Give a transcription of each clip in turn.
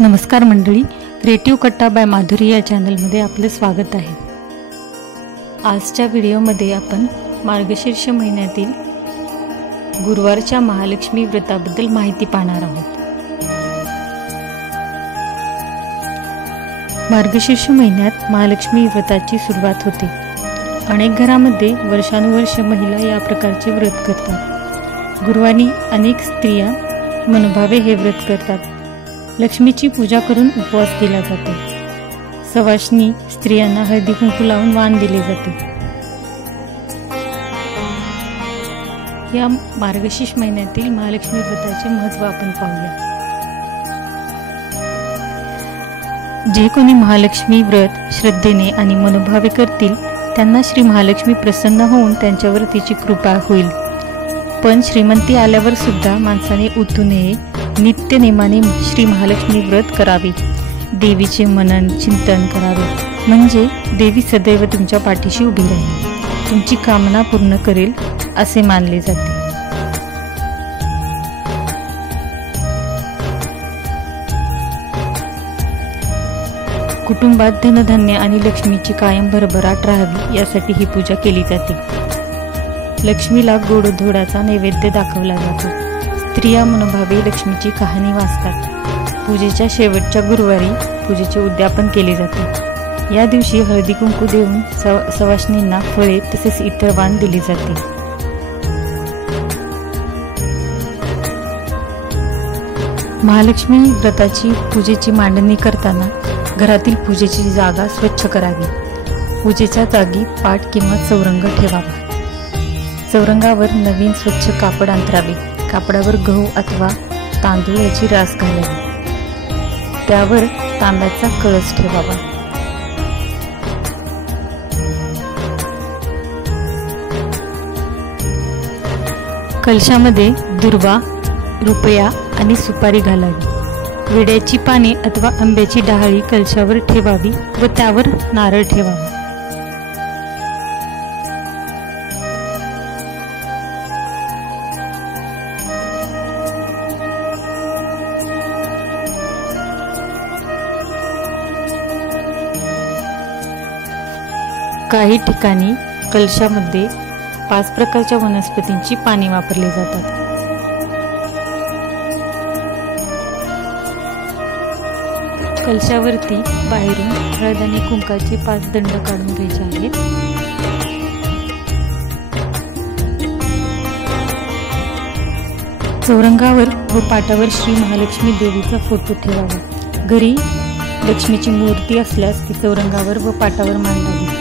नमस्कार मंडळी, क्रिएटिव्ह कट्टा बाय माधुरी या चॅनलमध्ये आपलं स्वागत आहे। आजच्या व्हिडिओमध्ये आपण मार्गशीर्ष महिन्यातील गुरुवारच्या महालक्ष्मी व्रताबद्दल माहिती पाहणार आहोत। मार्गशीर्ष महिन्यात महालक्ष्मी व्रताची सुरुवात होते। अनेक घरामध्ये वर्षानुवर्ष महिला या प्रकारचे व्रत करतात। गुरुवारी अनेक स्त्रिया मनोभावे हे व्रत करतात। लक्ष्मीची पूजा करून उपवास केला जातो। सवाष्णी स्त्रियांना हळदी कुंकू लावून वाण दिले जाते। या मार्गशीर्ष महिन्यातील महालक्ष्मी व्रताचे महत्त्व आपण पाहूया। जे कोणी महालक्ष्मी व्रत श्रद्धेने आणि मनोभावे करतील त्यांना श्री महालक्ष्मी प्रसन्न होऊन त्यांच्यावर तिची कृपा होईल। पण श्रीमंती आल्यावर सुद्धा माणसाने उतू नये, नित्य नेमाने श्री महालक्ष्मी व्रत करावे, देवीचे मनन चिंतन करावे, म्हणजे देवी सदैव तुमच्या पाठीशी उभी राहील, तुमची कामना पूर्ण करेल असे मानले जाते। कुटुंबात धनधान्य आणि लक्ष्मीची कायम भरभराट राहावी यासाठी ही पूजा केली जाते। लक्ष्मीला गोडधोडाचा नैवेद्य दाखवला जातो। स्त्रिया मनोभावे लक्ष्मीची कहाणी वाचतात। पूजेच्या शेवटच्या गुरुवारी पूजेचे उद्यापन केले जाते। या दिवशी हळदी कुंकू देऊन सवाष्णींना फळे तसेच इतर वाण दिले जाते। महालक्ष्मी व्रताची पूजेची मांडणी करताना घरातील पूजेची जागा स्वच्छ करावी। पूजेच्या जागी पाट किंवा चौरंग ठेवावा। चौरंगावर नवीन स्वच्छ कापड अंतरावे। कापडावर गहू अथवा तांदूळ याची रास घालावी। त्यावर तांब्याचा कळस ठेवावा। कलशामध्ये दुर्वा, रुपया आणि सुपारी घालावी। विड्याची पाने अथवा आंब्याची डहाळी कलशावर ठेवावी व त्यावर नारळ ठेवावा। काही ठिकाणी कलशामध्ये 5 प्रकारच्या वनस्पतींची पाने वापरली जातात। कलशावरती बाहेरून हळद आणि कुंकाचे 5 दंड काढून घ्यायचे आहेत। चौरंगावर व पाटावर श्री महालक्ष्मी देवीचा फोटो ठेवावा। घरी लक्ष्मीची मूर्ती असल्यास ती चौरंगावर व पाटावर मांडावी।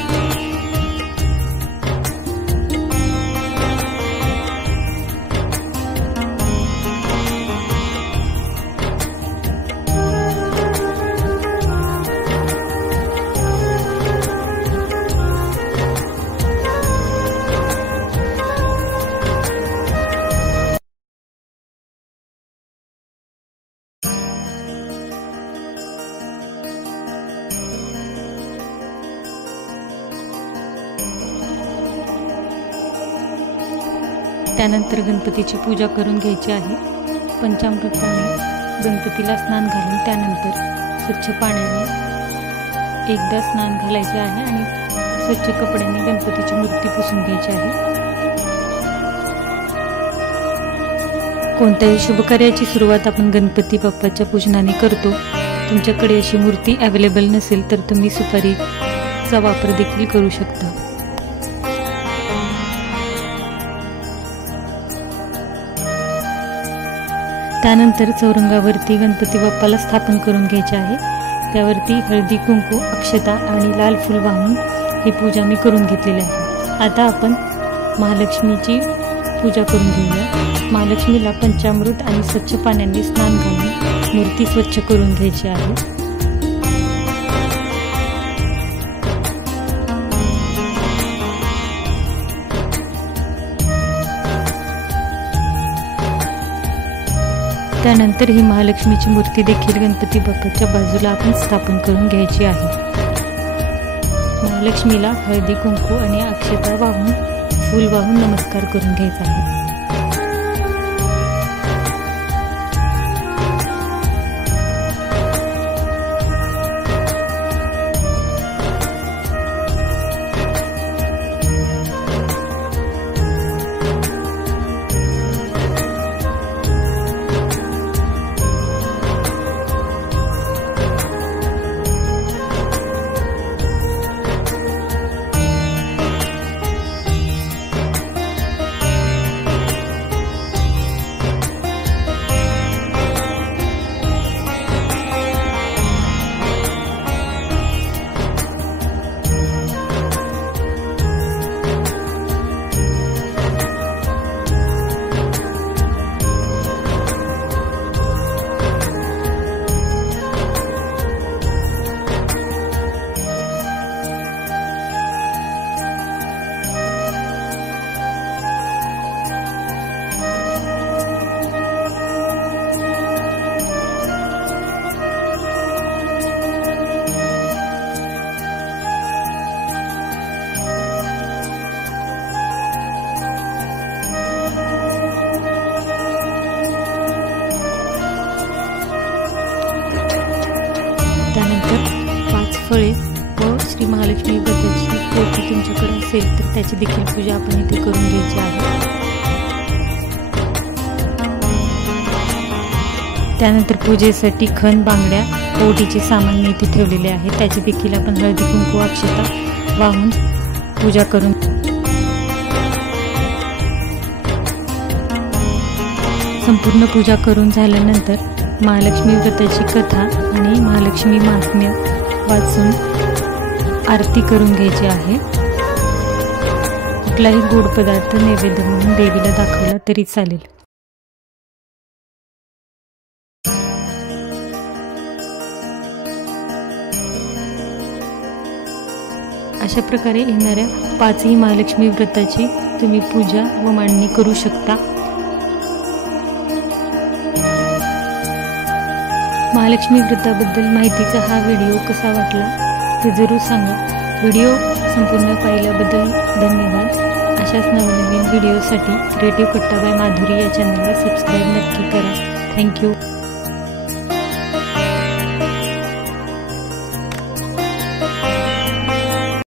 त्यानंतर गणपतीची पूजा करून घ्यायची आहे। पंचामृताने गणपतीला स्नान घालून त्यानंतर स्वच्छ पाण्याने एकदा स्नान घालायचे आहे आणि स्वच्छ कपड्याने गणपतीची मूर्ती पुसून घ्यायची आहे। कोणत्याही शुभ कार्याची सुरुवात आपण गणपती बाप्पाच्या पूजनाने करतो। तुमच्याकडे अशी मूर्ती अवेलेबल नसेल तर तुम्ही सुपारीचा वापर देखील करू शकता। त्यानंतर चौरंगावरती गणपती बाप्पाला स्थापन करून घ्यायचे आहे। त्यावरती हळदी कुंकू, अक्षता आणि लाल फूल वाहून ही पूजा मी करून घेतलेली आहे। आता आपण महालक्ष्मीची पूजा करून घेऊया। महालक्ष्मीला पंचामृत आणि स्वच्छ पाण्याने स्नान घालून मूर्ती स्वच्छ करून घ्यायची आहे। त्यानंतर ही महालक्ष्मीची मूर्ती देखील गणपती बाप्पाच्या बाजूला आपण स्थापन करून घ्यायची आहे। महालक्ष्मीला हळदी कुंकू आणि अक्षता वाहून फूल वाहून नमस्कार करून घ्यायचा आहे। त्यानंतर 5 फळे व श्री महालक्ष्मी व्रताची पोथी तुमच्याकडे असेल तर त्याची देखील पूजा आपण इथे करून घ्यायची आहे। त्यानंतर पूजेसाठी खण, बांगड्या, ओटीचे सामान मी इथे ठेवलेले आहे, त्याची देखील आपण हळदी कुंकू अक्षता वाहून पूजा करून संपूर्ण पूजा करून झाल्यानंतर महालक्ष्मी व्रताची कथा आणि महालक्ष्मी महात्म्य वाचून आरती करून घ्यायची आहे। कुठलाही गोड पदार्थ नैवेद्य म्हणून देवीला दाखवला तरी चालेल। अशा प्रकारे येणाऱ्या 5ही महालक्ष्मी व्रताची तुम्ही पूजा व मांडणी करू शकता। महालक्ष्मी व्रताबद्दल माहितीचा हा व्हिडिओ कसा वाटला ते जरूर सांगा। व्हिडिओ संपूर्ण पाहिल्याबद्दल धन्यवाद। अशाच नवनवीन व्हिडिओसाठी क्रिएटिव्ह कट्टा बाय माधुरी या चॅनलला सबस्क्राईब नक्की करा। थँक्यू।